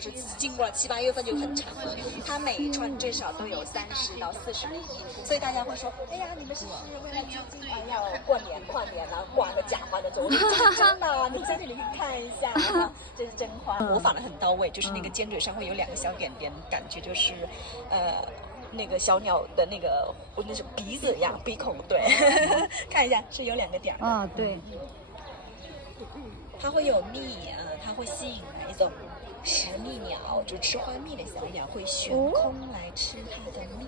是经过了7、8月份就很长了。它每一串最少都有30到40厘米，所以大家会说，哎呀，你们是不是为了资金要过年跨年啊，挂个假花的？我说真的，你在这里可以看一下，这是真花，模仿的很到位，就是那个尖嘴上会有2个小点点，感觉就是那个小鸟的那种鼻子一样，鼻孔，对，看一下是有2个点啊，对。它会有蜜它会吸引来一种食蜜鸟，就吃花蜜的小鸟会悬空来吃它的蜜。